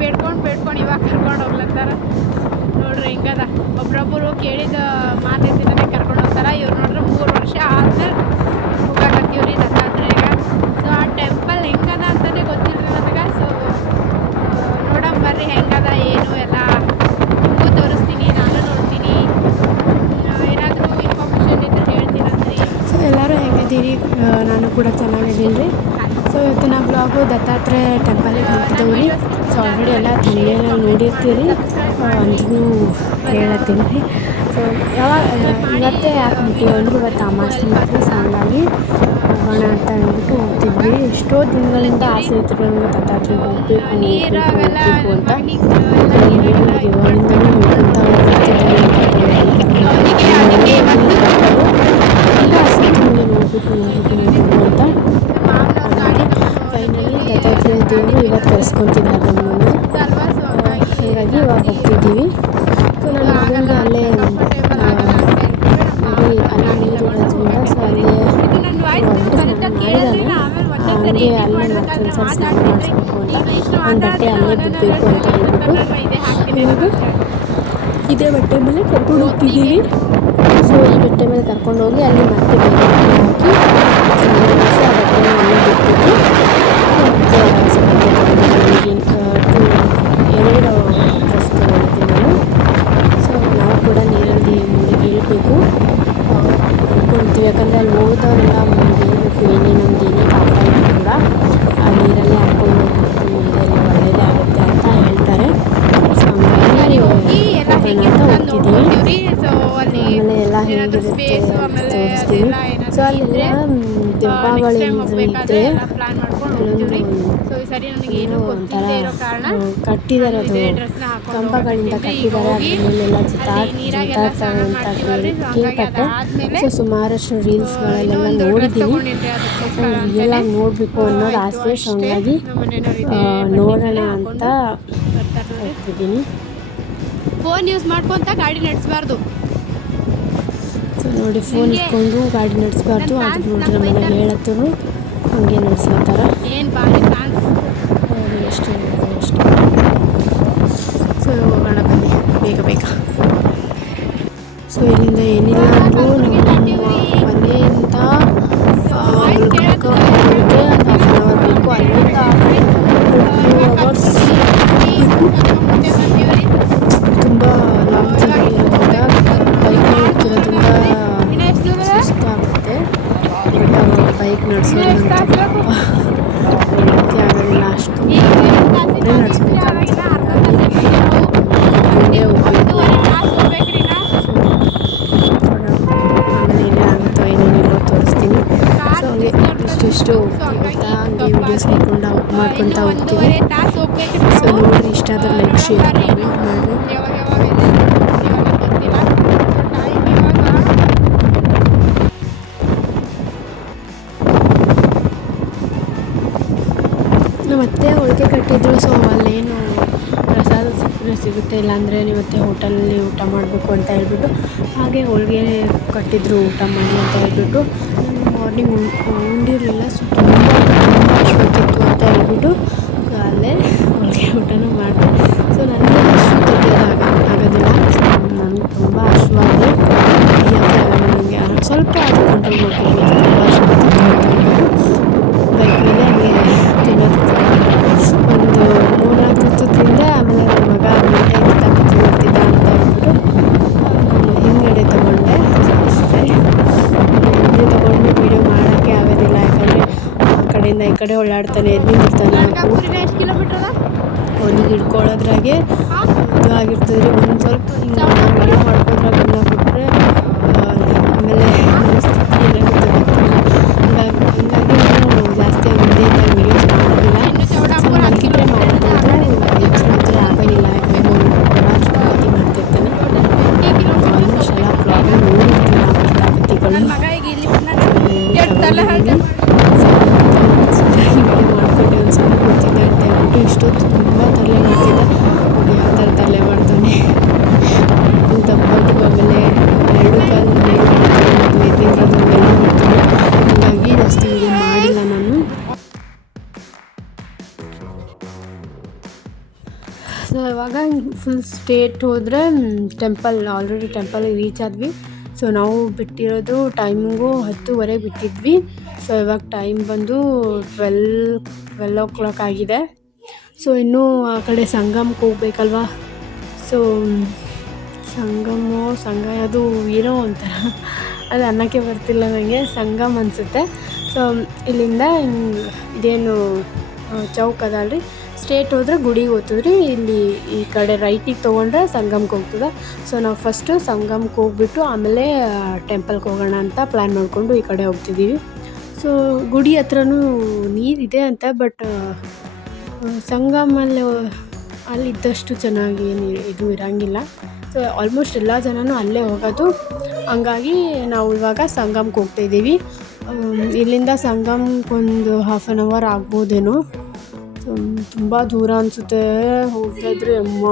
ಬೇಡ್ಕೊಂಡು ಇವಾಗ ಕರ್ಕೊಂಡು ಹೋಗ್ಲತ್ತಾರ ನೋಡ್ರಿ. ಹಿಂಗದ ಒಬ್ರೊಬ್ಬರು ಕೇಳಿದ ಮಾತೈತಿನೇ ಕರ್ಕೊಂಡು ಹೋಗ್ತಾರ. ಇವ್ರು ನೋಡ್ರಿ 3 ವರ್ಷ ಆದ್ಮೇಲೆ ಹೋಗಾಕತ್ತೀವ್ರಿ ದತ್ತಾತ್ರೇಯ. ಸೊ ಆ ಟೆಂಪಲ್ ಹೆಂಗದ ಅಂತಲೇ ಗೊತ್ತಿಲ್ಲ ನನಗೆ. ಸೊ ನೋಡಮ್ ಬರ್ರಿ ಹೆಂಗದ ಏನು ಎಲ್ಲ ನಿಮಗೂ ತೋರಿಸ್ತೀನಿ, ನಾನು ನೋಡ್ತೀನಿ. ಏನಾದರೂ ಇನ್ಫಾರ್ಮೇಷನ್ ಇದ್ರೆ ಹೇಳ್ತೀನಂದ್ರಿ. ಸೊ ಎಲ್ಲರೂ ಹೆಂಗಿದ್ದೀರಿ? ನಾನು ಕೂಡ ಚೆನ್ನಾಗಿದ್ದೀನಿ ರೀ. ಸೊ ಇವತ್ತಿನ ಬ್ಲಾಗು ದತ್ತಾತ್ರೇಯ ಟೆಂಪಲಿಗೆ ಹೊಂಟಿದ್ದೇವೆ. ಸೊ ಆಲ್ರೆಡಿ ಎಲ್ಲ ಥಂಬ್ನೇಲಲ್ಲಿ ನೋಡಿರ್ತೀರಿ, ಅಂದ್ರೂ ಹೇಳತ್ತೀನಿ ರೀ. ಸೊ ಇವತ್ತೇ ಯಾಕೆ ಹೊಂಟೀವಿ ಅಂದ್ರೆ ಇವತ್ತು ಅಮಾವಾಸ್ಯೆ ಇತ್ತು. ಸೊ ಹಂಗಾಗಿ ಹೋಗೋಣ ಅಂತ ಅಂದ್ಬಿಟ್ಟು ಹೋಗ್ತಿದ್ವಿ. ಎಷ್ಟೋ ದಿನಗಳಿಂದ ಆಸೆ ಇತ್ತು ನನಗೆ ದತ್ತಾತ್ರೇಯಗೆ ಹೋಗಬೇಕು ಅಂತ. ಇವಾಗಿಂದಲೂ ಹೇಳ್ಕೊಂತ ಹೋಗ್ತಿದ್ದೀನಿ ತುಂಬ ಆಸೆ ಇತ್ತು ನನಗೆ ನೋಡಬೇಕು ಅಂತ. ಹಾಗಾಗಿ ಫೈನಲಿ ದತ್ತಾತ್ರೇಯ ದೇವರು ಇವತ್ತು ಕರೆಸ್ಕೊತಿದ್ದಾರೆ ನಮ್ಮನ್ನು. ಹಾಗಾಗಿ ಇವಾಗ ಹೋಗ್ತಿದ್ದೀವಿ. ಸೊ ನನ್ನ ಮಗನಿಗೆ ಅಲ್ಲೇ ಅಲ್ಲ ನೀರು ಇರೋದ್ರಿಂದ ಸೊ ಅಲ್ಲೇ ಹೊರಟು ಸ್ನಾನ ಮಾಡಿದ್ದಾನೆ. ಹಂಗೆ ಅಲ್ಲೇ ಮತ್ತೊಂದು ಸಲ ಸ್ನಾನ ಮಾಡಿಸ್ಬೇಕು ಅಂತ ಒಂದು ಬಟ್ಟೆ ಅಲ್ಲೇ ಬಿಡಬೇಕು ಅಂತ ಹೇಳ್ಬಿಟ್ಟು ಇವಾಗ ಇದೇ ಬಟ್ಟೆ ಮೇಲೆ ಕರ್ಕೊಂಡು ಹೋಗ್ತಿದ್ದೀವಿ. ಸೊ ಈ ಬಟ್ಟೆ ಮೇಲೆ ಕರ್ಕೊಂಡು ಹೋಗಿ ಅಲ್ಲಿ ಮತ್ತೆ ಬೇರೆ ಬಟ್ಟೆ ಹಾಕಿ ಸ್ನಾನ ಮಾಡಿಸಿ ಆ ಬಟ್ಟೆನ ಅಲ್ಲೇ ಬಿಟ್ಬಿಟ್ಟು ಮತ್ತೆ ಹೊಸ ಬಟ್ಟೆ ತಗೊಂಡಿದ್ದೀನಿ. 2 ಡ್ರೆಸ್ ತಗೊಂಡಿದ್ದೀನಿ ನಾನು. ಸೊ ನಾವು ಕೂಡ ನೀರಲ್ಲಿ ಮುಳುಗೇಳಬೇಕು ಅಂದ್ಕೊಳ್ತೀವಿ. ಯಾಕಂದರೆ ಅಲ್ಲಿ ಹೋದವರೆಲ್ಲ ಮುಳುಗೇಳಬೇಕು. ಏನೇ ಪಾಪ ಇದ್ರೂ ಕೂಡ ಆ ನೀರಲ್ಲೇ ಹಾಕ್ಕೊಂಡು ಹೋಗ್ಬಿಟ್ಟು ನೀರೆಲ್ಲ ಒಳ್ಳೆಯದೇ ಆಗುತ್ತೆ ಅಂತ ಹೇಳ್ತಾರೆ. ಸೊ ಹಂಗಾಗಿ ಹೋಗೋಣ ಅಂತ ಹೋಗ್ತಿದ್ದೀವಿ. ಆಮೇಲೆ ಎಲ್ಲ ಹೇಗಿರುತ್ತೆ ತೋರಿಸ್ತೀನಿ. ಸೊ ಅಲ್ಲೆಲ್ಲ ದೆವ್ವಗಳು ಏನಿದ್ರು ಇದ್ದರೆ ಒಂಥರ ಕಟ್ಟಿದ್ದಾರೆ, ಅದು ಕಂಬಗಳಿಂದ ಕಟ್ಟಿದ್ದಾರೆ. ಅದ್ರ ಮೇಲೆಲ್ಲ ಜುತಾಡ್ತವೆ ಅಂತ ಕೇಳ್ಪಟ್ಟೆ. ಸೊ ಸುಮಾರಷ್ಟು ರೀಲ್ಸ್ಗಳಲ್ಲೆಲ್ಲ ನೋಡಿದ್ದೀನಿ. ಸೊ ಎಲ್ಲ ನೋಡಬೇಕು ಅನ್ನೋದು ಆಸೆ. ಸೊ ಹಂಗಾಗಿ ನೋಡೋಣ ಅಂತ ಹೋಗ್ತಿದ್ದೀನಿ. ಫೋನ್ ಯೂಸ್ ಮಾಡ್ಕೊಂತ ಗಾಡಿ ನಡೆಸಬಾರ್ದು. ಸೊ ನೋಡಿ, ಫೋನ್ ಇಟ್ಕೊಂಡು ಗಾಡಿ ನಡೆಸಬಾರ್ದು. ಅದು ನೋಡ್ರಿ ನಮ್ಮನೆ ಹೇಳತ್ತೂ ಹಂಗೆ ನಡೆಸ್ಲತ್ತಾರ. ಏನು ಬಾರಿ ಫ್ಯಾನ್ಸ್ ನೋಡಿ ಎಷ್ಟು ಹೇಳಿದೆ ಅಷ್ಟು. ಸೊ ಹೋಗೋಣ ಬನ್ನಿ ಬೇಗ. ಸೊ ಇಲ್ಲಿಂದ ಏನಿಲ್ಲ ಅಂದರೂ ನಮ್ಮ ಮನೆಯಿಂದ ಮುಲ್ಕ ಹೋಗೋದಕ್ಕೆ ಒಂದು 1 hour ಬೇಕು. ಅಲ್ಲಿಂದ ಆ ಕಡೆ 2 hours ಬೇಕು. ತುಂಬ ಲಾಂಗ್ ಜರ್ನಿ ಇರೋದ್ರಿಂದ ಬೈಕ್ ಹೋಗ್ತಿರೋದ್ರಿಂದ ಸುಸ್ತಾಗುತ್ತೆ. ಬಟ್ ಬೈಕ್ ನಡೆಸೋದ್ರಿಂದ ಹೇಳೋಕ್ಕೆ ಆಗೋದಿಲ್ಲ, ಅಷ್ಟು ನಡೆಸ್ಬೇಕಾಗುತ್ತೆ. ಹಾಗಾಗಿ ಹೋಗ್ಬೇಕು. ಆಮೇಲೆ ಏನೇ ಆಗುತ್ತೋ ಏನೇನಿಲ್ಲೋ ತೋರಿಸ್ತೀನಿ. ಸೊ ಹಂಗೆ ಇಷ್ಟು ಹೋಗ್ತಾ ಹಂಗೆ ವೀಡಿಯೋಸ್ ಮಾಡ್ಕೊತಾ ಹೋಗ್ತೀವಿ. ಸೊ ನೋಡಿರಿ, ಇಷ್ಟ ಆದರೆ ಲೈಕ್ ಶೇರ್ ಕಮೆಂಟ್ ಮಾಡಿರಿ. ಮತ್ತೆ ಹೋಳಿಗೆ ಕಟ್ಟಿದ್ರು. ಸೊ ಅಲ್ಲೇನು ಪ್ರಸಾದ ಸಿಗುತ್ತೆ, ಇಲ್ಲಾಂದರೆ ಇವತ್ತೆ ಹೋಟೆಲಲ್ಲಿ ಊಟ ಮಾಡಬೇಕು ಅಂತ ಹೇಳ್ಬಿಟ್ಟು ಹಾಗೆ ಹೋಳಿಗೆ ಕಟ್ಟಿದ್ರು, ಊಟ ಮಾಡಿ ಅಂತ ಹೇಳ್ಬಿಟ್ಟು. ನಾನು ಮಾರ್ನಿಂಗ್ ಉಂಡಿರಲಿಲ್ಲ. ಸೊ ತುಂಬ ಅಶ್ವತ್ತಿತ್ತು ಅಂತ ಹೇಳ್ಬಿಟ್ಟು ಅಲ್ಲೇ ಹೋಳಿಗೆ ಊಟನೂ ಮಾಡಿದೆ. ಸೊ ನನಗೆ ಅಷ್ಟು ತೆಗೆಯೋದು ಆಗೋದಿಲ್ಲ. ನನಗೆ ತುಂಬ ಅಶ್ವಾಗಿದೆ, ಹಿಡಿಯೋಕ್ಕೆ ಆಗಲ್ಲ ನನಗೆ. ಸ್ವಲ್ಪ ಅದು ಕಂಟ್ರೋಲ್ ಮಾಡ್ಕೊಬೋದು. ತುಂಬ ಅಶ್ವತ್ತಿತ್ತು ಅಂತ ಹೇಳ್ಬಿಟ್ಟು ಬೈಕ್ ಮೇಲೆ ಹಂಗೆ ತಿನ್ನೋದಕ್ಕೆ ಒಂದು 3-4 ತುತ್ತು ತಿಂದೆ. ಆಮೇಲೆ ನನ್ನ ಮಗ ಮಿಠಾಯಿ ಕಿತ್ತಾಪತಿ ಮಾಡ್ತಿದ್ದ ಅಂತ ಹೇಳ್ಬಿಟ್ಟು ಹಿಂದ್ಗಡೆ ತೊಗೊಂಡೆ. ಅಷ್ಟೇ, ಹಿಂದೆ ತೊಗೊಂಡು ವೀಡಿಯೋ ಮಾಡೋಕ್ಕೆ ಆಗೋದಿಲ್ಲ. ಯಾಕಂದರೆ ಆ ಕಡೆಯಿಂದ ಈ ಕಡೆ ಓಡಾಡ್ತಾನೆ, ನಿಂತಿರ್ತಾನೆ. ಅವನಿಗೆ ಹಿಡ್ಕೊಳ್ಳೋದ್ರಾಗೆ ಇದು ಆಗಿರ್ತದೆ. ಒಂದು ಸ್ವಲ್ಪ ಹಿಂಗೆ ವೀಡಿಯೋ ಮಾಡ್ಕೋದ್ರಾಗ ಗಮನ ಕೊಟ್ಟರೆ ಆಮೇಲೆ ನನ್ನ ಸ್ಥಿತಿ ಏನಾಗುತ್ತೆ ಗೊತ್ತಿಲ್ಲ. ಹಂಗಾಗಿ ನಾನು ಜಾಸ್ತಿ ಮುಂದೆ ವೀಡಿಯೋಸ್ ಮಾಡೋದಿಲ್ಲ. ಸೊ ಮಲಗಿದ್ರೆ ಮಾಡ್ಬೋದು, ಇದ್ರೆ ಆಗೋದಿಲ್ಲ. ಯಾಕಂದರೆ ಅಷ್ಟು ಗತಿ ಮಾಡ್ತಿರ್ತಾನೆ. ಆಲ್ಮೋಸ್ಟ್ ಎಲ್ಲ ಪ್ರಾಬ್ಲಮ್ ನೋಡಿರ್ತೀವಿ ನಾವು ಕಿತಾಪತಿಗಳು. ವೀಡಿಯೋ ಮಾಡಿಕೊಂಡೆ ಒಂದು ಸ್ವಲ್ಪ ಗೊತ್ತಿದೆ ಅಂತ ಹೇಳ್ಬಿಟ್ಟು ಇಷ್ಟೊತ್ತು ತುಂಬ ತರಲೆ ಮಾಡ್ತಿದ್ದೆ. ನೋಡಿ ಯಾವ ಥರ ತರಲೆ ಮಾಡ್ತಾನೆ. ದಬ್ಬದು, ಆಮೇಲೆ 2 ಕಾಲು ಮೇಲ್ಗಡೆ ತಗೊಳ್ಳೋದು, ಎದ್ದಿರೋದು ಎಲ್ಲ ಮಾಡ್ತಾನೆ. ಹಾಗಾಗಿ ಜಾಸ್ತಿ ವೀಡಿಯೋ ಮಾಡಿಲ್ಲ ನಾನು. ಸೊ ಇವಾಗ ಫುಲ್ ಸ್ಟೇಟ್ ಹೋದರೆ ಟೆಂಪಲ್ ಆಲ್ರೆಡಿ ಟೆಂಪಲಿಗೆ ರೀಚ್ ಆದ್ವಿ. ಸೊ ನಾವು ಬಿಟ್ಟಿರೋದು ಟೈಮಿಂಗು 10:30 ಬಿಟ್ಟಿದ್ವಿ. ಸೊ ಇವಾಗ ಟೈಮ್ ಬಂದು 12 ಆಗಿದೆ. ಸೊ ಇನ್ನೂ ಆ ಕಡೆ ಸಂಗಮಕ್ಕೆ ಹೋಗ್ಬೇಕಲ್ವ. ಸೊ ಸಂಘ ಅದು ಏನೋ ಒಂಥರ ಅದು ಅನ್ನೋಕ್ಕೆ ಬರ್ತಿಲ್ಲ ನನಗೆ, ಸಂಗಮ್ ಅನಿಸುತ್ತೆ. ಸೊ ಇಲ್ಲಿಂದ ಇದೇನು ಚೌಕ್ ಅದಲ್ರಿ, ಸ್ಟ್ರೇಟ್ ಹೋದರೆ ಗುಡಿಗೆ ಹೋಗ್ತದ್ರಿ. ಇಲ್ಲಿ ಈ ಕಡೆ ರೈಟಿಗೆ ತೊಗೊಂಡ್ರೆ ಸಂಗಮಕ್ಕೆ ಹೋಗ್ತದೆ. ಸೊ ನಾವು ಫಸ್ಟು ಸಂಗಮಕ್ಕೆ ಹೋಗ್ಬಿಟ್ಟು ಆಮೇಲೆ ಟೆಂಪಲ್ಗೆ ಹೋಗೋಣ ಅಂತ ಪ್ಲ್ಯಾನ್ ಮಾಡಿಕೊಂಡು ಈ ಕಡೆ ಹೋಗ್ತಿದ್ದೀವಿ. ಸೊ ಗುಡಿ ಹತ್ರನೂ ನೀರಿದೆ ಅಂತ, ಬಟ್ ಸಂಗಮಲ್ಲಿ ಅಲ್ಲಿದ್ದಷ್ಟು ಚೆನ್ನಾಗಿ ಏನು ಇದು ಇರೋಂಗಿಲ್ಲ. ಸೊ ಆಲ್ಮೋಸ್ಟ್ ಎಲ್ಲ ಜನನೂ ಅಲ್ಲೇ ಹೋಗೋದು. ಹಂಗಾಗಿ ನಾವು ಇವಾಗ ಸಂಗಮಕ್ಕೆ ಹೋಗ್ತಾಯಿದ್ದೀವಿ. ಇಲ್ಲಿಂದ ಸಂಗಮಕ್ಕೆ ಒಂದು 1/2 hour ಆಗ್ಬೋದೇನೋ. ಸೊ ತುಂಬ ದೂರ ಅನಿಸುತ್ತೆ ಹೋಗ್ತಾಯಿದ್ರೆ. ಅಮ್ಮ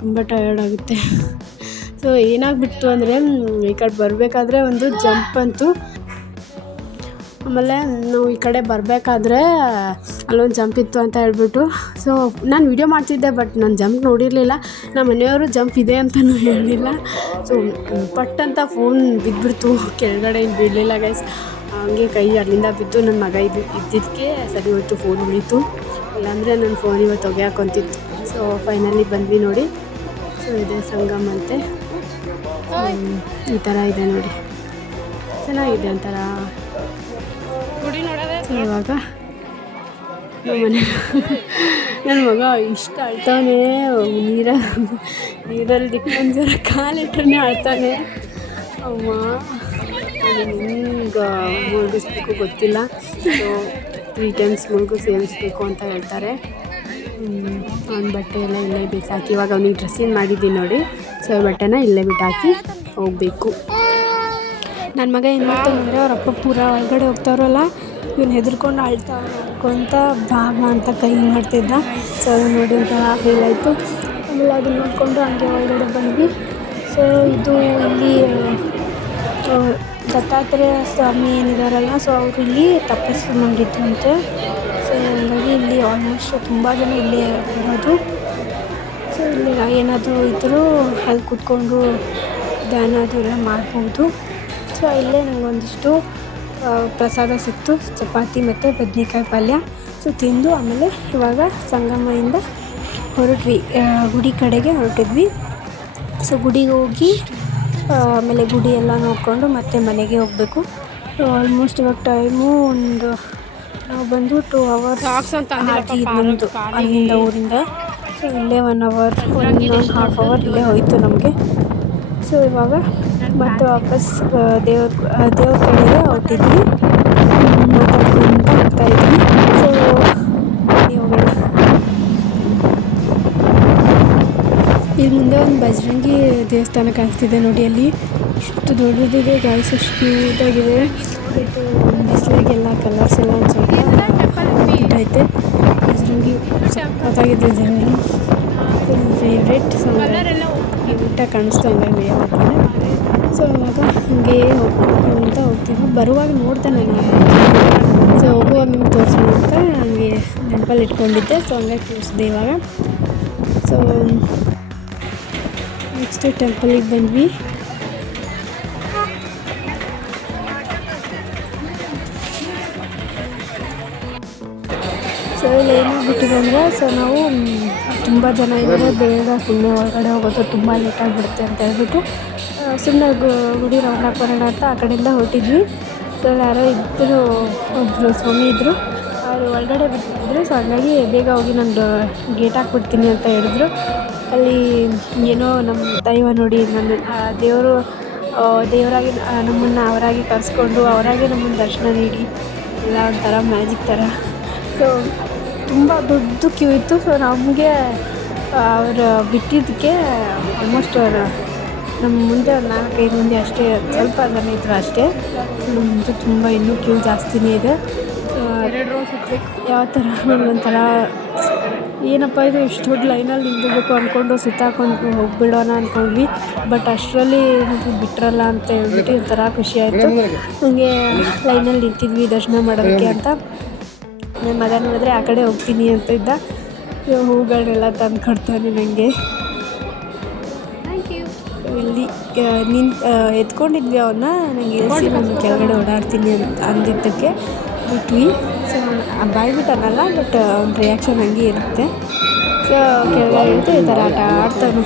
ತುಂಬ ಟಯರ್ಡ್ ಆಗುತ್ತೆ. ಸೊ ಏನಾಗ್ಬಿಡ್ತು ಅಂದರೆ ಈ ಕಡೆ ಬರಬೇಕಾದ್ರೆ ಒಂದು ಜಂಪ್ ಅಂತು. ಆಮೇಲೆ ನಾವು ಈ ಕಡೆ ಬರಬೇಕಾದ್ರೆ ಅಲ್ಲೊಂದು ಜಂಪ್ ಇತ್ತು ಅಂತ ಹೇಳ್ಬಿಟ್ಟು, ಸೊ ನಾನು ವೀಡಿಯೋ ಮಾಡ್ತಿದ್ದೆ, ಬಟ್ ನಾನು ಜಂಪ್ ನೋಡಿರಲಿಲ್ಲ. ನಮ್ಮ ಮನೆಯವರು ಜಂಪ್ ಇದೆ ಅಂತಲೂ ಹೇಳಿಲ್ಲ. ಸೊ ಪಟ್ ಅಂತ ಫೋನ್ ಬಿದ್ದುಬಿಡ್ತು ಕೆಳಗಡೆ. ಏನು ಬೀಳಲಿಲ್ಲ ಗೈಸ್, ಹಂಗೆ ಕೈ ಅಲ್ಲಿಂದ ಬಿದ್ದು ನನ್ನ ಮಗ ಇದ್ದಿದ್ದಕ್ಕೆ ಸರಿ ಹೋಯ್ತು, ಫೋನ್ ಉಳೀತು. ಇಲ್ಲಾಂದರೆ ನನ್ನ ಫೋನ್ ಇವತ್ತು ಒಗೆಯಾಕೊಂತಿತ್ತು. ಸೊ ಫೈನಲಿ ಬಂದ್ವಿ ನೋಡಿ. ಸೊ ಇದೆ ಸಂಗಮ್ ಅಂತೆ. ಈ ಥರ ಇದೆ ನೋಡಿ, ಚೆನ್ನಾಗಿದೆ ಒಂಥರ. ಇವಾಗ ನನ್ನ ಮಗ ಇಷ್ಟ ಅಳ್ತಾವನೆ, ನೀರಲ್ಲಿ ದಿಕ್ಕೊಂದು ಜರ ಕಾಲಿಟ್ರೆ ಅಳ್ತಾನೆ. ಅಮ್ಮ ಹಿಂಗೆ ಮುಳುಗಿಸ್ಬೇಕು ಗೊತ್ತಿಲ್ಲ. ಸೊ 3 times ಸೇರಿಸ್ಬೇಕು ಅಂತ ಹೇಳ್ತಾರೆ. ಅವ್ನ ಬಟ್ಟೆ ಎಲ್ಲ ಇಲ್ಲೇ ಬಿಸಾಕಿ, ಇವಾಗ ಅವ್ನಿಗೆ ಡ್ರೆಸ್ಸಿಂಗ್ ಮಾಡಿದ್ದೀನಿ ನೋಡಿ. ಸೊ ಬಟ್ಟೆನ ಇಲ್ಲೇ ಬಿಟ್ಟಾಕಿ ಹೋಗಬೇಕು. ನನ್ನ ಮಗ ಏನು ಮಾಡ್ತಾನೆ ಅಂದರೆ ಅವ್ರ ಅಪ್ಪ ಪೂರ ಒಳಗಡೆ ಹೋಗ್ತಾರಲ್ಲ, ಇವನು ಹೆದರ್ಕೊಂಡು ಅಳ್ತಾವ ಅನ್ಕೊಂತ ಬಾ ಅಂತ ಕೈ ಮಾಡ್ತಿದ್ದ. ಸೊ ಅದು ನೋಡಿ ಒಂಥರ ಫೀಲ್ ಆಯಿತು. ಆಮೇಲೆ ಅದನ್ನ ನೋಡಿಕೊಂಡು ಹಂಗೆ ಒಳಗಡೆ ಬಂದ್ವಿ. ಸೊ ಇದು ಇಲ್ಲಿ ದತ್ತಾತ್ರೇಯ ಸ್ವಾಮಿ ಏನಿದಾರಲ್ಲ, ಸೊ ಅವರು ಇಲ್ಲಿ ತಪಸ್ಸು ಮಾಡಿದ್ರಂತೆ. ಸೊ ಹಂಗಾಗಿ ಇಲ್ಲಿ ಆಲ್ಮೋಸ್ಟ್ ತುಂಬ ಜನ ಇಲ್ಲೇ ಬರೋದು. ಸೊ ಇಲ್ಲಿ ಏನಾದರೂ ಇದ್ದರೂ ಅಲ್ಲಿ ಕೂತ್ಕೊಂಡು ಧ್ಯಾನ ಅದೆಲ್ಲ ಮಾಡ್ಬೋದು. ಸೊ ಇಲ್ಲೇ ನನಗೊಂದಿಷ್ಟು ಪ್ರಸಾದ ಸಿಕ್ತು, ಚಪಾತಿ ಮತ್ತು ಬದ್ನೆಕಾಯಿ ಪಲ್ಯ. ಸೊ ತಿಂದು ಆಮೇಲೆ ಇವಾಗ ಸಂಗಮದಿಂದ ಹೊರಟ್ವಿ, ಗುಡಿ ಕಡೆಗೆ ಹೊರಟಿದ್ವಿ. ಸೊ ಗುಡಿಗೆ ಹೋಗಿ ಆಮೇಲೆ ಗುಡಿ ಎಲ್ಲ ನೋಡಿಕೊಂಡು ಮತ್ತೆ ಮನೆಗೆ ಹೋಗಬೇಕು. ಸೊ ಆಲ್ಮೋಸ್ಟ್ ಇವಾಗ ಟೈಮು ಒಂದು ನಾವು ಬಂದು 2 hours ನಮ್ಮದು ಅಲ್ಲಿಂದ ಊರಿಂದ. ಸೊ ಇಲ್ಲೇ 1 hour 1.5 hour ಇಲ್ಲೇ ಹೋಯಿತು ನಮಗೆ. ಸೊ ಇವಾಗ ಮತ್ತೆ ವಾಪಸ್ ದೇವ್ರ ಕಡೆಗೆ ಹೊರಟಿದ್ವಿ, ಮಾತಾಡ್ಕೊಂತ ಹೋಗ್ತಾಯಿದ್ವಿ. ಸೊ ಹೋಗೋಣ. ಇಲ್ಲಿ ಮುಂದೆ ಒಂದು ಬಜರಂಗಿ ದೇವಸ್ಥಾನ ಕಾಣಿಸ್ತಿದೆ ನೋಡಿ. ಅಲ್ಲಿ ಎಷ್ಟು ದೊಡ್ಡದಿದೆ ಗಾಯ್ಸ್, ಎಷ್ಟು ಕ್ಯೂಟಾಗಿದೆ. ಬಟ್ ಬಿಸಿಲಿಗೆಲ್ಲ ಕಲರ್ಸ್ ಎಲ್ಲ ಒಂದು ಸ್ವಲ್ಪ ಇಟ್ಟೈತೆ. ಬಜರಂಗಿ ಸಖತ್ತಾಗಿದೆ ಜನರು, ನನ್ನ ಫೇವ್ರೇಟ್. ಸೊ ನೀಟಾಗಿ ಕಾಣಿಸ್ತು ಹಂಗಾಗಿ ವಿಡಿಯೋ ಮಾಡ್ತೀನಿ. ಸೊ ಇವಾಗ ಹಾಗೆ ಹೋಗ್ಬೇಕು ಅಂತ ಹೋಗ್ತೀವಿ. ಬರುವಾಗ ನೋಡ್ದೆ ನಾನು, ಸೊ ಹೋಗುವಾಗ ನಿಮ್ಗೆ ತೋರಿಸೋಣ ಅಂತ ಹಂಗೆ ನೆನಪಲ್ಲಿ ಇಟ್ಕೊಂಡಿದ್ದೆ. ಸೊ ಹಂಗಾಗಿ ತೋರಿಸಿದೆ ಇವಾಗ. ಸೊ ನೆಕ್ಸ್ಟ್ ಟೆಂಪಲಿಗೆ ಬಂದ್ವಿ. ಸೊ ಇಲ್ಲಿ ಏನಾಗ್ಬಿಟ್ಟಿದೆ ಅಂದರೆ, ಸೊ ನಾವು ತುಂಬ ಜನ ಇದ್ದಾರೆ, ಬೇಗ ಸುಮ್ಮನೆ ಒಳಗಡೆ ಹೋಗೋದು ತುಂಬ ಲೇಟಾಗಿಬಿಡುತ್ತೆ ಅಂತ ಹೇಳ್ಬಿಟ್ಟು ಸುಮ್ಮನೆ ಗುಡಿ ರೌಂಡ್ ಹಾಕೋಣ ಅಂತ ಆ ಕಡೆಯಿಂದ ಹೊರಟಿದ್ವಿ. ಸೊ ಯಾರೋ ಇದ್ದರು, ಒಬ್ಬರು ಸ್ವಾಮಿ ಇದ್ದರು, ಅವರು ಒಳಗಡೆ ಬಿಟ್ಟಿದ್ರು. ಸೊ ಹಾಗಾಗಿ ಬೇಗ ಹೋಗಿ ನಾನು ಗೇಟ್ ಹಾಕ್ಬಿಡ್ತೀನಿ ಅಂತ ಹೇಳಿದ್ರು. ಅಲ್ಲಿ ಏನೋ ನಮ್ಮ ದೈವ ನೋಡಿ, ನನ್ನ ದೇವರಾಗಿ ನಮ್ಮನ್ನು ಅವರಾಗಿ ಕರೆಸ್ಕೊಂಡು ಅವರಾಗೆ ನಮ್ಮನ್ನು ದರ್ಶನ ನೀಡಿ ಎಲ್ಲ ಒಂಥರ ಮ್ಯಾಜಿಕ್ ಥರ. ಸೊ ತುಂಬ ದೊಡ್ಡ ಕ್ಯೂ ಇತ್ತು. ಸೊ ನಮಗೆ ಅವರು ಬಿಟ್ಟಿದ್ದಕ್ಕೆ ಆಲ್ಮೋಸ್ಟ್ ನಮ್ಮ ಮುಂದೆ ಒಂದು 4-5 ಮಂದಿ ಅಷ್ಟೇ, ಸ್ವಲ್ಪ ಜನ ಇದ್ದರು ಅಷ್ಟೇ. ನಮ್ಮ ಮುಂದೆ ತುಂಬ ಇನ್ನೂ ಕ್ಯೂ ಜಾಸ್ತಿನೇ ಇದೆ. So 2 row ಸುತ್ತಬೇಕು. ಯಾವ ಥರ ಒಂಥರ ಏನಪ್ಪ ಇದು ಇಷ್ಟು ದೊಡ್ಡ ಲೈನಲ್ಲಿ ನಿಂತಿರಬೇಕು ಅಂದ್ಕೊಂಡು ಸುತ್ತಾಕೊಂಡು ಹೋಗಿಬಿಡೋಣ ಅಂದ್ಕೊಂಡ್ವಿ. ಬಟ್ ಅಷ್ಟರಲ್ಲಿ ಬಿಟ್ರಲ್ಲ ಅಂತ ಹೇಳ್ಬಿಟ್ಟು ಒಂಥರ ಖುಷಿ ಆಯಿತು. ಹಾಗೆ ಲೈನಲ್ಲಿ ನಿಂತಿದ್ವಿ ದರ್ಶನ ಮಾಡೋದಕ್ಕೆ ಅಂತ. ನನ್ನ ಮಗ ನೋಡಿದ್ರೆ ಆ ಕಡೆ ಹೋಗ್ತೀನಿ ಅಂತ ಇದ್ದ. ಹೂಗಳನ್ನೆಲ್ಲ ತಂದು ಕೊಡ್ತಾನೆ ನನಗೆ. Thank you. ಇಲ್ಲಿ ಎತ್ಕೊಂಡಿದ್ವಿ ಅವನ್ನ, ನಂಗೆ ಇಳಿಸಿ ನಾನು ಕೆಳಗಡೆ ಓಡಾಡ್ತೀನಿ ಅಂದಿದ್ದಕ್ಕೆ ಬಿಟ್ವಿ. ಸೊ ಬಾಯ್ಬಿಟ್ಟನಲ್ಲ, ಬಟ್ ಅವ್ನ ರಿಯಾಕ್ಷನ್ ಹಂಗೆ ಇರುತ್ತೆ. ಸೊ ಕೆಳಗಡೆ ಇಳಿದು ಈ ಥರ ಆಟ ಆಡ್ತಾನೆ.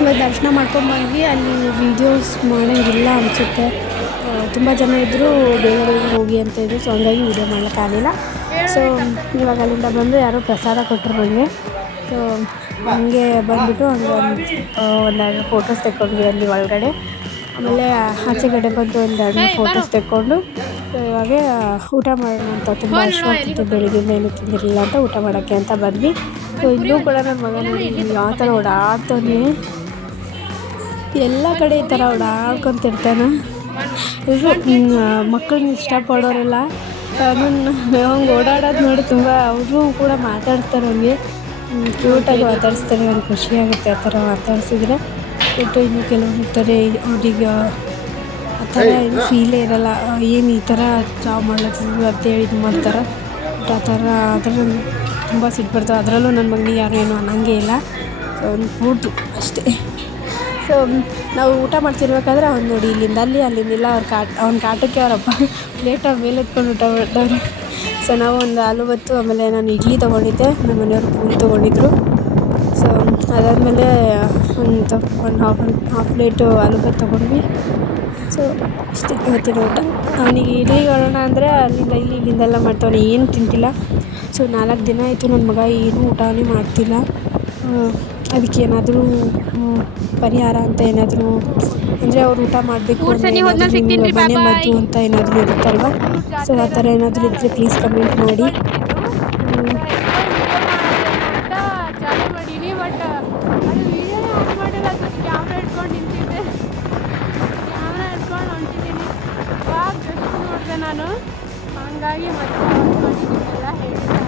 ಇವತ್ತು ದರ್ಶನ ಮಾಡ್ಕೊಂಡ್ಬಂದ್ವಿ. ಅಲ್ಲಿ ವೀಡಿಯೋಸ್ ಮಾಡೋಂಗಿಲ್ಲ ಅನಿಸುತ್ತೆ, ತುಂಬ ಜನ ಇದ್ದರು, ಬೇಗ ಬೇಗ ಹೋಗಿ ಅಂತ ಇದ್ರು. ಸೊ ಹಂಗಾಗಿ ವೀಡಿಯೋ ಮಾಡೋಕ್ಕಾಗಲಿಲ್ಲ. ಸೊ ಇವಾಗ ಅಲ್ಲಿಂದ ಬಂದು ಯಾರೋ ಪ್ರಸಾದ ಕೊಟ್ಟರು ನನಗೆ. ಸೊ ಹಂಗೆ ಬಂದುಬಿಟ್ಟು ಹಂಗೆ ಒಂದೆರಡು ಫೋಟೋಸ್ ತೆಕ್ಕೊಂಡ್ವಿ ಅಲ್ಲಿ ಒಳಗಡೆ. ಆಮೇಲೆ ಆಚೆಗಡೆ ಬಂದು ಒಂದೆರಡು ಫೋಟೋಸ್ ತೆಕ್ಕೊಂಡು ಇವಾಗ ಊಟ ಮಾಡೋಣ ಅಂತ. ತುಂಬ ಅಷ್ಟೊತ್ತಿತ್ತು, ಬೆಳಗ್ಗೆಯಿಂದ ಏನೂ ತಿಂದಿರಲಿಲ್ಲ ಅಂತ ಊಟ ಮಾಡೋಕ್ಕೆ ಅಂತ ಬಂದ್ವಿ. ಸೊ ಇಲ್ಲೂ ಕೂಡ ನನ್ನ ಮಗ ನೋಡಿ ಯಾವ ಥರ ಓಡಾಡ್ತಾನೆ, ಎಲ್ಲ ಕಡೆ ಈ ಥರ ಓಡಾಡ್ಕೊತಿರ್ತಾನೆ. ಎಲ್ಲರೂ ಮಕ್ಕಳನ್ನ ಇಷ್ಟಪಡೋರೆಲ್ಲ ನನ್ನ ಹಂಗೆ ಓಡಾಡೋದು ನೋಡಿ ತುಂಬ ಅವರು ಕೂಡ ಮಾತಾಡ್ತಾರೆ. ಅವ್ನಿಗೆ ಕ್ಯೂಟಾಗಿ ಮಾತಾಡಿಸ್ತಾರೆ, ಅವ್ರಿಗೆ ಖುಷಿಯಾಗುತ್ತೆ ಆ ಥರ ಮಾತಾಡಿಸಿದ್ರೆ. ಬಟ್ ಇನ್ನು ಕೆಲವ್ರು ಇರ್ತಾರೆ ಅವ್ರಿಗೆ ಆ ಥರ ಏನು ಫೀಲೇ ಇರೋಲ್ಲ, ಏನು ಈ ಥರ ಜಾಬ್ ಮಾಡ್ಲತ್ತಿದ್ರು ಅಂತೇಳಿ ಇದು ಮಾಡ್ತಾರೆ. ಬಟ್ ಆ ಥರ ಅದ್ರಲ್ಲಿ ತುಂಬ ಸಿಟ್ಟು ಬರ್ತವೆ. ಅದರಲ್ಲೂ ನನ್ನ ಮಗನಿಗೆ ಯಾರು ಏನೂ ಅನ್ನೋಂಗೇ ಇಲ್ಲ. ಸೊ ಅವ್ನು ಕೂತು ಅಷ್ಟೇ. ಸೊ ನಾವು ಊಟ ಮಾಡ್ತಿರ್ಬೇಕಾದ್ರೆ ಅವ್ನು ನೋಡಿ ಇಲ್ಲಿಂದ ಅಲ್ಲಿ, ಅಲ್ಲಿಂದಿಲ್ಲ, ಅವ್ನ ಕಾಟಕ್ಕೆ ಅವರಪ್ಪ ಪ್ಲೇಟ್ ಮೇಲೆ ಎತ್ಕೊಂಡು ಊಟ ಮಾಡ್ದವ್ರು. ಸೊ ನಾವು ಒಂದು ಆಲೂ ಬತ್ತು, ಆಮೇಲೆ ನಾನು ಇಡ್ಲಿ ತೊಗೊಂಡಿದ್ದೆ, ನಮ್ಮ ಮನೆಯವರು ಪೂರಿ ತೊಗೊಂಡಿದ್ರು. ಸೊ ಅದಾದಮೇಲೆ ಒಂದು ಹಾಫ್ ಪ್ಲೇಟು ಆಲೂ ಬತ್ತು ತೊಗೊಂಡ್ವಿ. ಸೊ ಇಷ್ಟು ಇವತ್ತಿನ ಊಟ. ಅವನಿಗೆ ಇಡ್ಲಿಗಳನ್ನ ಅಂದರೆ ಅಲ್ಲಿಂದ ಇಲ್ಲಿ, ಇಲ್ಲಿಂದೆಲ್ಲ ಮಾಡ್ತಾವನೆ, ಏನು ತಿಂತಿಲ್ಲ. ಸೊ 4 ದಿನ ಆಯಿತು ನನ್ನ ಮಗ ಏನೂ ಊಟನೇ ಮಾಡ್ತಿಲ್ಲ. ಅದಕ್ಕೆ ಏನಾದರೂ ಪರಿಹಾರ ಅಂತ ಏನಾದರೂ ಅಂದರೆ ಅವ್ರು ಊಟ ಮಾಡಬೇಕು ಅಂದರೆ ಮನೆ ಮದ್ದು ಅಂತ ಏನಾದರೂ ಇರುತ್ತಲ್ವ. ಸೊ ಆ ಥರ ಏನಾದರೂ ಇದ್ದರೆ ಪ್ಲೀಸ್ ಕಮೆಂಟ್ ಮಾಡಿ. ನಾನು ಹಂಗಾಗಿ ಮತ್ತೆ ಎಲ್ಲ ಹೇಳ್ತೀನಿ.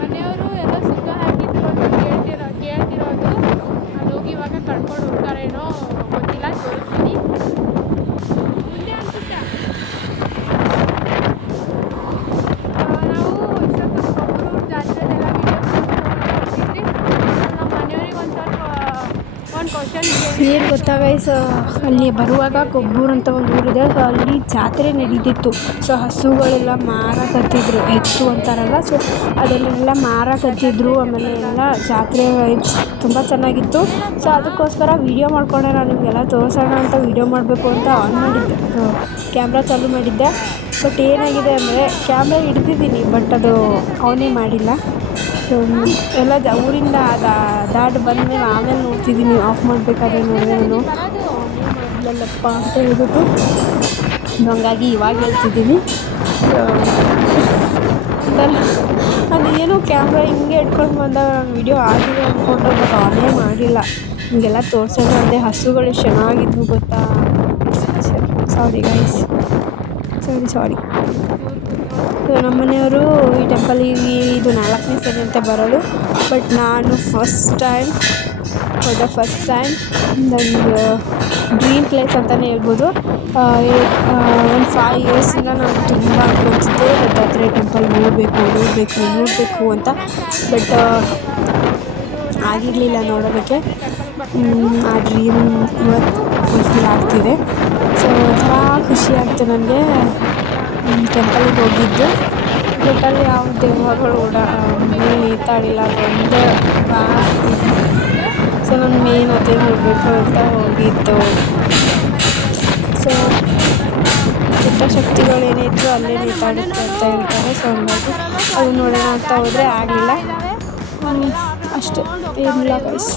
ಮನೆಯವರು ಎಲ್ಲ ಸುತ್ತ ಹಾಕಿದ್ರು ಅಂತ ಕೇಳ್ತಿರೋದು. ಅಲ್ಲಿ ಹೋಗಿ ಇವಾಗ ಕರ್ಕೊಂಡು ಹೋಗ್ತಾರೇನೋ ಗೊತ್ತಿಲ್ಲ, ತೋರಿಸ್ತೀನಿ ಮುಂದೆ ಅನ್ಸುತ್ತೆ. ನಾವು ಇಷ್ಟೊತ್ತು ಜಾತ್ರೆದೆಲ್ಲ ನಮ್ಮ ಮನೆಯವ್ರಿಗೆ ಒಂದು ಕ್ವಶನ್ ಏನು ಗೊತ್ತಾ ಗೈಸ್, ಅಲ್ಲಿ ಬರುವಾಗ ಕೊಬ್ಬೂರು ಅಂತ ಒಂದು ಊರಿದೆ. ಸೊ ಅಲ್ಲಿ ಜಾತ್ರೆ ನಡೀತಿತ್ತು. ಸೊ ಹಸುಗಳೆಲ್ಲ ಮಾರಕತ್ತಿದ್ರು, ಎತ್ತು ಅಂತಾರಲ್ಲ, ಸೊ ಅದನ್ನೆಲ್ಲ ಮಾರಕತ್ತಿದ್ರು. ಆಮೇಲೆ ಎಲ್ಲ ಜಾತ್ರೆ ತುಂಬ ಚೆನ್ನಾಗಿತ್ತು. ಸೊ ಅದಕ್ಕೋಸ್ಕರ ವೀಡಿಯೋ ಮಾಡ್ಕೊಂಡೆ, ನಾನು ನಿಮಗೆಲ್ಲ ತೋರಿಸೋಣ ಅಂತ ವೀಡಿಯೋ ಮಾಡಬೇಕು ಅಂತ ಆನ್ ಮಾಡಿದ್ದೆ, ಕ್ಯಾಮ್ರಾ ಚಾಲೂ ಮಾಡಿದ್ದೆ. ಬಟ್ ಏನಾಗಿದೆ ಅಂದರೆ ಕ್ಯಾಮ್ರಾ ಹಿಡ್ದಿದ್ದೀನಿ, ಬಟ್ ಅದು ಆನೇ ಮಾಡಿಲ್ಲ. ಸೊ ಎಲ್ಲ ಊರಿಂದ ದಾಟಿ ಬಂದಮೇಲೆ ಆಮೇಲೆ ನೋಡ್ತಿದ್ದೀನಿ, ಆಫ್ ಮಾಡಬೇಕಾದ್ರೆ ನೋಡಿದೆ ನಾನು ಮಾಡಲಲ್ಲಪ್ಪ ಅಂತ ಹೇಳ್ಬಿಟ್ಟು. ಹಂಗಾಗಿ ಇವಾಗ ಹೇಳ್ತಿದ್ದೀನಿ. ಅದು ಏನೋ ಕ್ಯಾಮ್ರಾ ಹಿಂಗೆ ಇಟ್ಕೊಂಡು ಬಂದಾಗ ನಾನು ವೀಡಿಯೋ ಆಗಿದೆ ಅಂದ್ಕೊಂಡು, ಬಟ್ ಆನೇ ಮಾಡಿಲ್ಲ. ಹಿಂಗೆಲ್ಲ ತೋರಿಸೋಣ ಅಂದರೆ ಹಸುಗಳು ಚೆನ್ನಾಗಿದ್ವು ಗೊತ್ತಾ. ಸಾರಿ ಗೈಸ್, ಸಾರಿ. ಸೊ ನಮ್ಮ ಮನೆಯವರು ಈ ಟೆಂಪಲಿಗೆ ಇದು 4ನೇ ಸರಿ ಅಂತ ಬರೋದು. ಬಟ್ ನಾನು ಫಸ್ಟ್ ಟೈಮ್ ನಂದು ಡ್ರೀಮ್ ಪ್ಲೇಸ್ ಅಂತಲೇ ಹೇಳ್ಬೋದು. ಒಂದು 5 ಇಯರ್ಸಿಂದ ನಾನು ತುಂಬ ಅನ್ಕೊತಿದ್ದೆ ದತ್ತಾತ್ರೇಯ ಟೆಂಪಲ್ ನೋಡಬೇಕು ಅಂತ. ಬಟ್ ಆಗಿರಲಿಲ್ಲ ನೋಡೋದಕ್ಕೆ. ಆ ಡ್ರೀಮ್ ಇವತ್ತು ಫುಲ್ಫಿಲ್ ಆಗ್ತಿದೆ. ಸೊ ಒಂಥರ ಖುಷಿ ಆಗ್ತದೆ ನನಗೆ ಟೆಂಪಲ್ಗೆ ಹೋಗಿದ್ದು. ಬಟ್ ಅಲ್ಲಿ ಯಾವ ದೆವ್ವಗಳು ಮೇಲೆ ಈತಾಡಿಲ್ಲ, ಒಂದೇ ಸೊ ನಾನು ಮೇನ್ ಅದೇ ನೋಡಬೇಕು ಅಂತ ಹೋಗಿದ್ದು. ಸೊ ಕೆಟ್ಟ ಶಕ್ತಿಗಳೇನಿದ್ರು ಅಲ್ಲೇ ನೇತಾಡುತ್ತೆ ಅಂತ ಹೇಳ್ತಾರೆ. ಸೊ ಹಂಗಾಗಿ ಅದು ನೋಡೋಣ ಅಂತ ಹೋದರೆ ಆಗಲಿಲ್ಲ. ಅಷ್ಟೇ, ಏನಿಲ್ಲ ಗೈಸ್.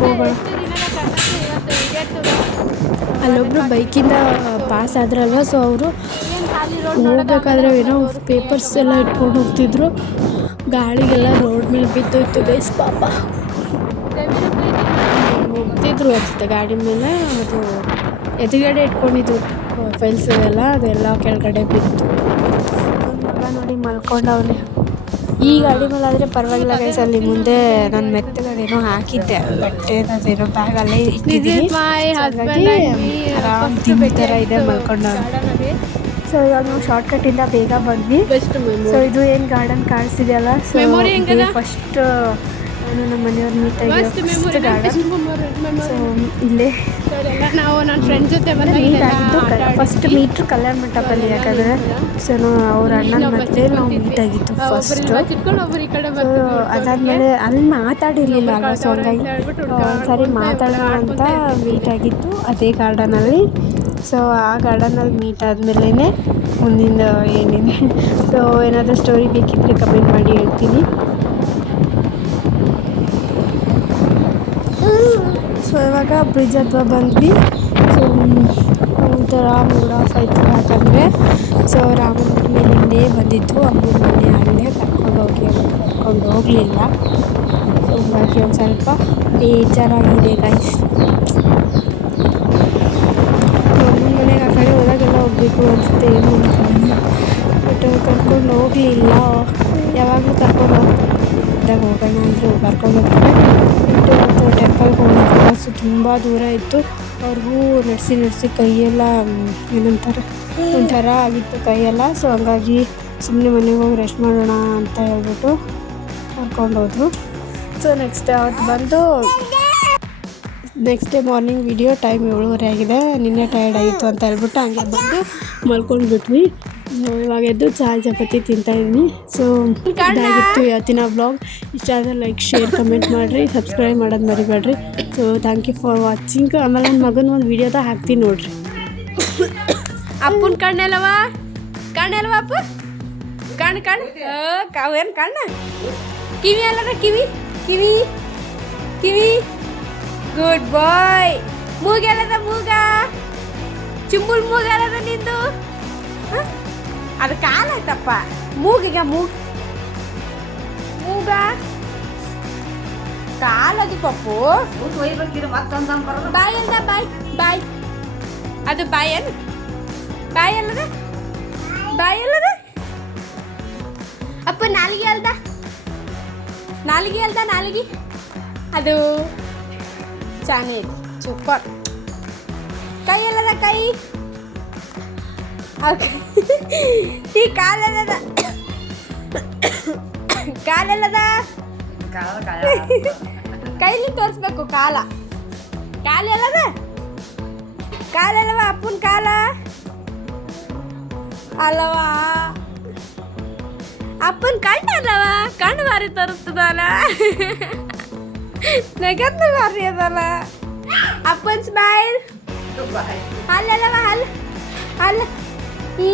ಹೋಗೋಣ. ಅಲ್ಲೊಬ್ಬರು ಬೈಕಿಂದ ಪಾಸ್ ಆದ್ರಲ್ವ, ಸೊ ಅವರು ಹೋಗ್ಬೇಕಾದ್ರೆ ಏನೋ ಪೇಪರ್ಸ್ ಎಲ್ಲ ಇಟ್ಕೊಂಡು ಹೋಗ್ತಿದ್ರು. ಗಾಳಿಗೆಲ್ಲ ರೋಡ್ ಮೇಲೆ ಬಿದ್ದೋಯ್ತು ಗೈಸ್ ಪಾಪ. ಹೋಗ್ತಿದ್ರು ಅನ್ಸುತ್ತೆ ಗಾಡಿ ಮೇಲೆ, ಅದು ಎದುರುಗಡೆ ಇಟ್ಕೊಂಡಿದ್ರು ಫೈಲ್ಸ್ ಅದೆಲ್ಲ ಕೆಳಗಡೆ ಬಿತ್ತು. ನನ್ನ ಮಗ ನೋಡಿ ಮಲ್ಕೊಂಡವನೆ. ಈ ಗಾಡಿ ಮೇಲೆ ಆದರೆ ಪರವಾಗಿಲ್ಲ ಗೈಸ್, ಅಲ್ಲಿ ಮುಂದೆ ನಾನು ಮೆತ್ತಗದೇನೋ ಹಾಕಿದ್ದೆ, ಬಟ್ಟೆ ಅದೇನೋ ಬ್ಯಾಗಲ್ಲೇ ಇಟ್ಟಿದ್ದೀನಿ. ಆರಾಮ್ ತಿಂಡಿ ಥರ ಇದೆ, ಮಲ್ಕೊಂಡವನು. ಸೊ ಇವಾಗ ನಾವು ಶಾರ್ಟ್ಕಟ್ಟಿಂದ ಬೇಗ ಬಂದ್ವಿ. ಸೊ ಇದು ಏನು ಗಾರ್ಡನ್ ಕಾಣಿಸ್ತಿದೆಯಲ್ಲ, ಸೊ ಫಸ್ಟ್ ನಾನು ನಮ್ಮ ಮನೆಯವ್ರು ನೀಟಾಗಿ ಫಸ್ಟ್ ಗಾರ್ಡನ್. ಸೊ ಇಲ್ಲೇ ನಾವು ನನ್ನ ಫ್ರೆಂಡ್ ಜೊತೆ ನೀಟಾಗಿದ್ದು ಫಸ್ಟ್ ಮೀಟ್ರ್ ಕಲ್ಯಾಣ ಮಂಟಪಲ್ಲಿ, ಯಾಕಂದರೆ ಸೊ ಅವ್ರ ಅಣ್ಣನ ಮದುವೆ ನಾವು ಮೀಟಾಗಿತ್ತು ಫಸ್ಟು. ಅದಾದಮೇಲೆ ಅಲ್ಲಿ ಮಾತಾಡಿರಲಿಲ್ಲ ಅಲ್ವಾ, ಸೊ ಹಂಗಾಗಿ ಸರಿ ಮಾತಾಡೋಣ ಅಂತ ಮೀಟಾಗಿತ್ತು ಅದೇ ಗಾರ್ಡನಲ್ಲಿ. ಸೊ ಆ ಗಾರ್ಡನಲ್ಲಿ ಮೀಟ್ ಆದಮೇಲೆ ಮುಂದಿನ ಏನಿದೆ. ಸೊ ಏನಾದರೂ ಸ್ಟೋರಿ ಬೇಕಿದ್ದರೆ ಕಮೆಂಟ್ ಮಾಡಿ ಹೇಳ್ತೀನಿ. ಸೊ ಇವಾಗ ಬ್ರಿಡ್ಜ್ ಹತ್ರ ಬಂದ್ವಿ. ಸೊ ಒಂಥರ ಮೂಡ್ ಆಫ್ ಆಯಿತು, ಯಾಕಂದರೆ ಸೊ ರಾಮನ ಮೇಲಿಂದೇ ಬಂದಿತ್ತು, ಅಮ್ಮನ ಮನೆ ಅಲ್ಲೇ ಕರ್ಕೊಂಡು ಹೋಗಲಿಲ್ಲ. ಸೊ ಹಂಗಾಗಿ ಒಂದು ಸ್ವಲ್ಪ ಬೇಜಾರಾಗಿದೆ ಗೈಸ್. ಅಮ್ಮನ ಮನೆಗೆ ಆ ಕಡೆ ಹೋದಾಗೆಲ್ಲ ಹೋಗಬೇಕು ಅನಿಸುತ್ತೆ, ಏನು ಮಾಡೋಕ್ಕಾಗಲ್ಲ. ಬಟ್ ಕರ್ಕೊಂಡು ಹೋಗಲಿಲ್ಲ. ಯಾವಾಗಲೂ ಕರ್ಕೊಂಡು ಹೋಗ್ತಾರೆ, ಇದ್ದಾಗ ಹೋಗೋಣ ಅಂದರೂ ಕರ್ಕೊಂಡು ಹೋಗ್ತಾರೆ. ಇವತ್ತು ಟೆಂಪಲ್ಗೆ ಹೋಗಿದ್ವಿ. ಸೊ ತುಂಬ ದೂರ ಇತ್ತು, ಅವ್ರಿಗೂ ನಡೆಸಿ ಕೈಯೆಲ್ಲ ಏನಂತಾರೆ ಒಂಥರ ಆಗಿತ್ತು ಕೈಯೆಲ್ಲ. ಸೊ ಹಂಗಾಗಿ ಸುಮ್ಮನೆ ಮನೆಗೆ ಹೋಗಿ ರೆಸ್ಟ್ ಮಾಡೋಣ ಅಂತ ಹೇಳ್ಬಿಟ್ಟು ಕರ್ಕೊಂಡೋದ್ರು. ಸೊ ನೆಕ್ಸ್ಟ್ ಅವತ್ತು ಬಂದು next day morning video time 7:30 ಆಗಿದೆ. ನಿನ್ನೆ ಟಯರ್ಡ್ ಆಗಿತ್ತು ಅಂತ ಹೇಳ್ಬಿಟ್ಟು ಹಂಗೆ ಬಂದು ಮಲ್ಕೊಂಡ್ಬಿಟ್ವಿ. ಇವಾಗ ಎದ್ದು ಚಪಾತಿ ತಿಂತಾಯಿದ್ದೀನಿ. ಸೊ ಇದಾಗಿತ್ತು ಇವತ್ತಿನ ಬ್ಲಾಗ್. ಇಷ್ಟ ಆದರೆ ಲೈಕ್, ಶೇರ್, ಕಮೆಂಟ್ ಮಾಡಿರಿ, ಸಬ್ಸ್ಕ್ರೈಬ್ ಮಾಡೋದು ಮರಿಬೇಡ್ರಿ. So thank you for watching. ಆಮೇಲೆ ನನ್ನ ಮಗನ ಒಂದು ವಿಡಿಯೋದಾಗ ಹಾಕ್ತೀನಿ ನೋಡ್ರಿ. ಅಪ್ಪನ ಕಣ್ಣೆಲ್ಲವ ಅಪ್ಪು ಕಣ್ಣು ಕಾವೇನು ಕಣ್ಣ ಕಿವಿ ಅಲ್ಲದ ಕಿವಿ ಕಿವಿ ಕಿವಿ ಗುಡ್ ಬಾಯ್. ಮೂಗೆಲ್ಲದ ಮೂಗ ಚಿಂಬುಲ್ ಮೂಗಲ್ಲದ ನಿಂದು. ಅದು ಕಾಲಾಯ್ತಪ್ಪ, ಮೂಗಿಗೆ ಮೂಗ ಕಾಲದು ಪಪ್ಪು. ಬಾಯ್ ಅಲ್ದ ಬಾಯ್ ಅದು ಬಾಯ್ ಅಲ್ಲದ ಅಪ್ಪ ನಾಲಿಗೆ ಅಲ್ದ ನಾಲಿಗೆ ಅದು ಚೆನ್ನಾಗಿ ಸೂಪರ್. ಕೈ ಅಲ್ಲದ ಕೈ ಈ ಕಾಲೆಲ್ಲದ ಕೈಲಿ ತೋರಿಸ್ಬೇಕು ಕಾಲೆಲ್ಲವ ಅಪ್ಪನ ಕಾಲ ಅಲ್ಲವಾ, ಅಪ್ಪನ ಕಣ್ಣಲ್ಲವ, ಕಣ್ಣು ಬಾರಿ ತೋರಿಸ್ತದಲ್ಲ, ನಗತ್ತು ಬಾರಿ ಅದಲ್ಲ. ಅಪ್ಪನ ಸ್ಮೈಲ್ ಅಲ್ಲಲ್ಲವ ಅಲ್ಲ ಈ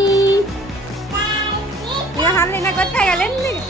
ಹಾಲಿನ ಗೊತ್ತಾಗಲ್ಲ ನಿನಗೆ.